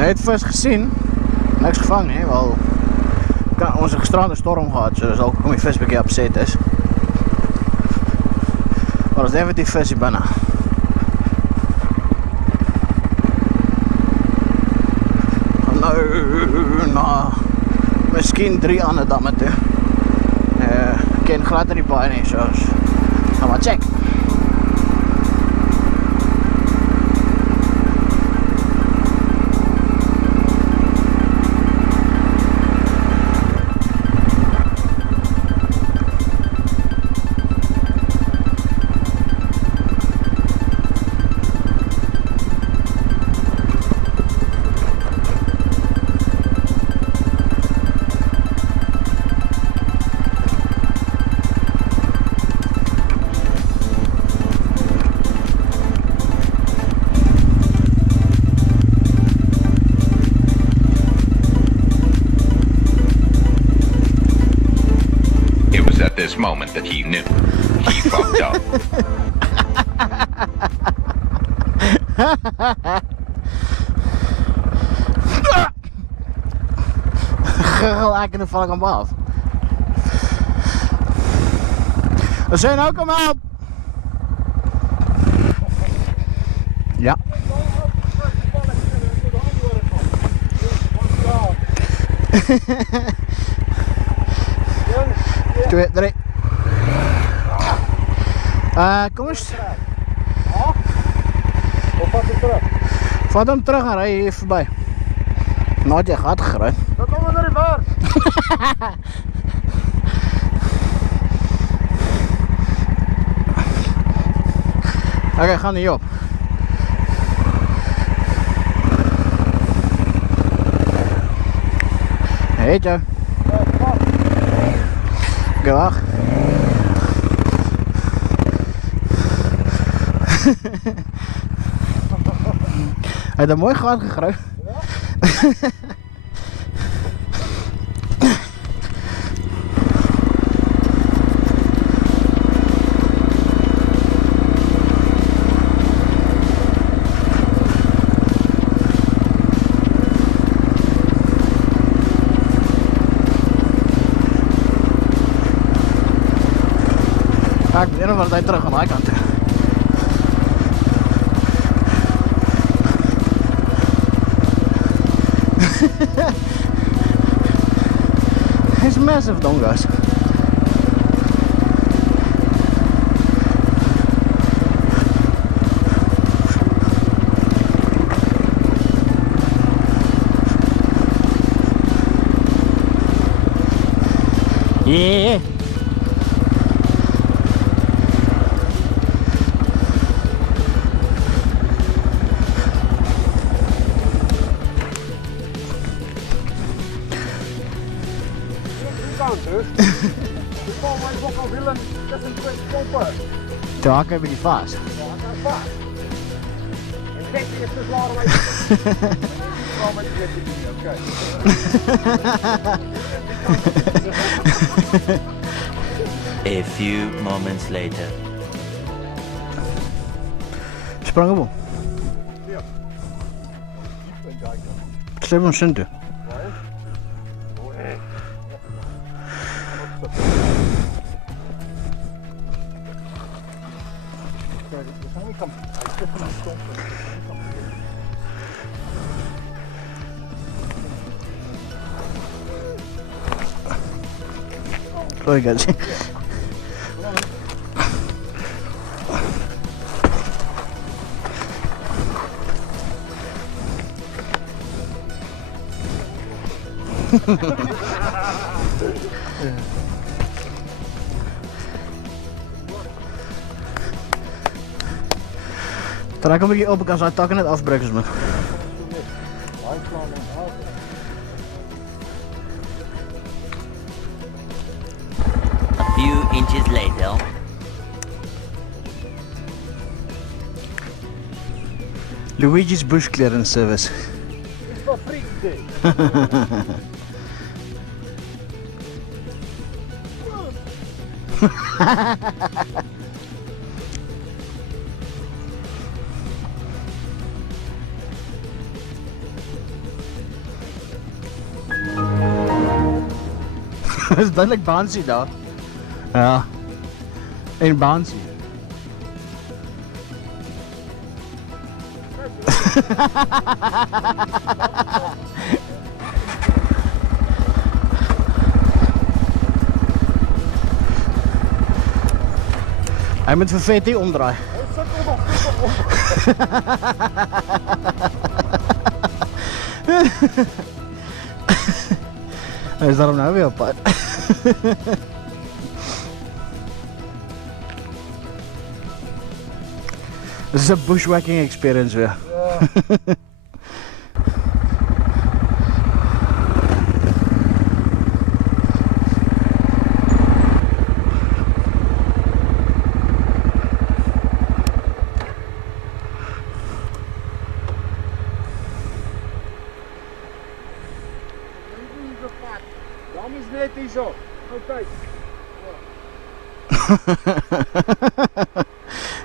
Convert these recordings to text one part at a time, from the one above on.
Hy het vis gesien, niks gevang nie, wel ons het gisterand 'n storm gehad, so dis dalk hoekom die vis bietjie upset is. Maar ons definitief vis hier binne. Nou, miskien 3 ander damme toe. Ken glad in die baie nie, so gaan maar check. This moment that he knew he fucked up. Gelijk in de val ik hem af. We zijn ook hem op. Ja. 2, 3. Kom eens. Of vat hem terug? Vat hem terug en rij hier voorbij. Nou had je gat gereden. Dan komen we naar die vaart. Oké, ga niet op. Heet je? Oké, wacht. Hij heeft een mooi gat gegrepen. Ik ben nog wel terug aan de kant. It's massive, don't guys. Yeah. De bal waar je nog willen, dat zijn 2 pompen. Toen hakken hebben die vast. Ja, dat is vast. En denk je is dus waar wij met oké. A few moments later. Sprang op. Ja. 7 centen. Sorry guys. Dan kom ik hier op, ik kan zijn takken net afbreken. Man. A few inches later. Luigi's bush clearance service. It's for free today. Is duidelik bouncy daar. Ja. En bouncy. Hy moet vir Vetty omdraai. Hy is daarom nou weer op pad. This is a bushwhacking experience weer. Dam is net hier zo. Oké.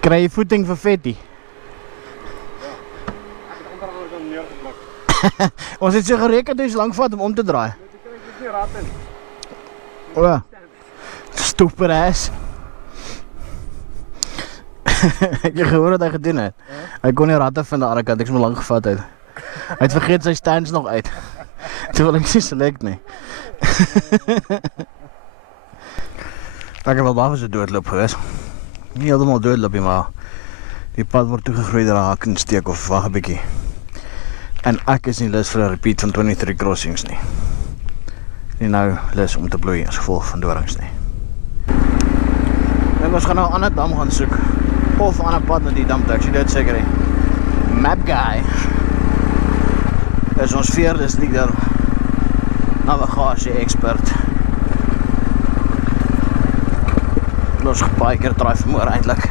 Kry jy voeting vir Vetty? Ek het onderaan dan neergeplak. Ons het so gereken dat jy lang vat om te draai. Jy kry dit nie ratten. O ja. Stupid ass. Ek het gehoor wat hy gedoen het. Hy kon nie ratte vind aan die ander kant, ek is maar lang gevat uit. Hy het vergeet sy stands nog uit. Toe wil ek nie select nie. Ek het wel baie so doodloop gewees. Nie heeltemal doodloop nie, maar die pad word toegegroei door 'n hak en steek of wag 'n bietjie. En ek is nie lus vir 'n repeat van 23 crossings nie. Nie nou lus om te bloei as gevolg van dorings nie. Dink ons gaan nou 'n ander dam gaan soek. Of 'n ander pad na die dam toe, ek sien dit seker nie. Map guy. Is ons vierde leader. Navigasie expert. Los gepaai keer draai vermoor eintlik.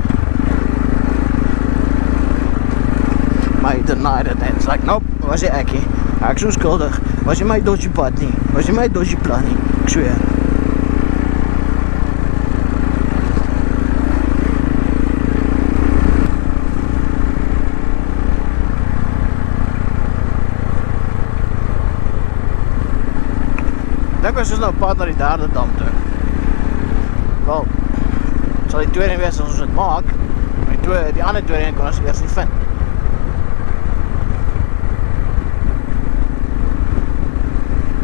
Maar hy denied it. It's like, nope, was hy ekkie. Ek so skuldig. Was hy my dodgy pad nie. Was hy my dodgy plan nie. Ek sweer. Dink ons is nou op pad na die derde dam toe. Wel, sal die tweede wees as ons dit maak. Die ander tweede kan ons eers nie vind.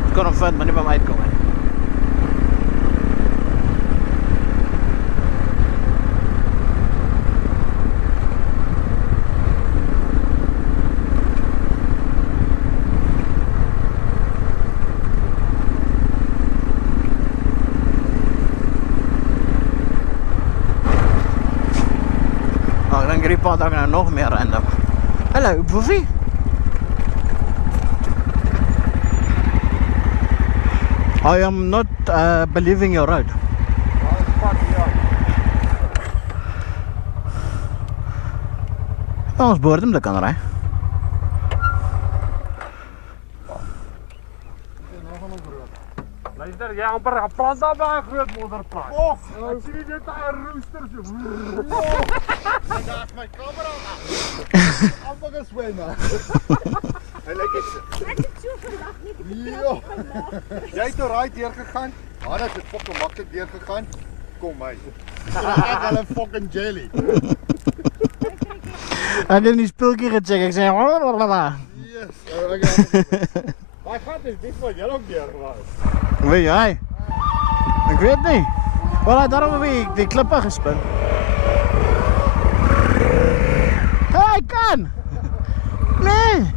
Ons kan hom vind, maar nie by my uitkom nie. Hierdie pad raak nou nog meer random. Hallo, boefie. I am not believing your road. Ja, ons behoort hem te kan ry. Luister, jy amper geplant daar by 'n groot modderpad. Och, ek sien nie dit 'n rooster so. Hy daag my kamera af. Amper geswem. Hy lyk ek. Ek het so gelag nie. Ja. Jy het raai deur gegaan. Ja, dit het fucking maklik deur gegaan. Kom my. Ek al 'n fucking jelly. Ek het die speeltjie gecheck. Ek sê Yes. My gat is dit wat jy ook deur was. weet jy? Ek weet nie. Wel, hy daarom weer die klippe gespin. Hey, kan! Nee!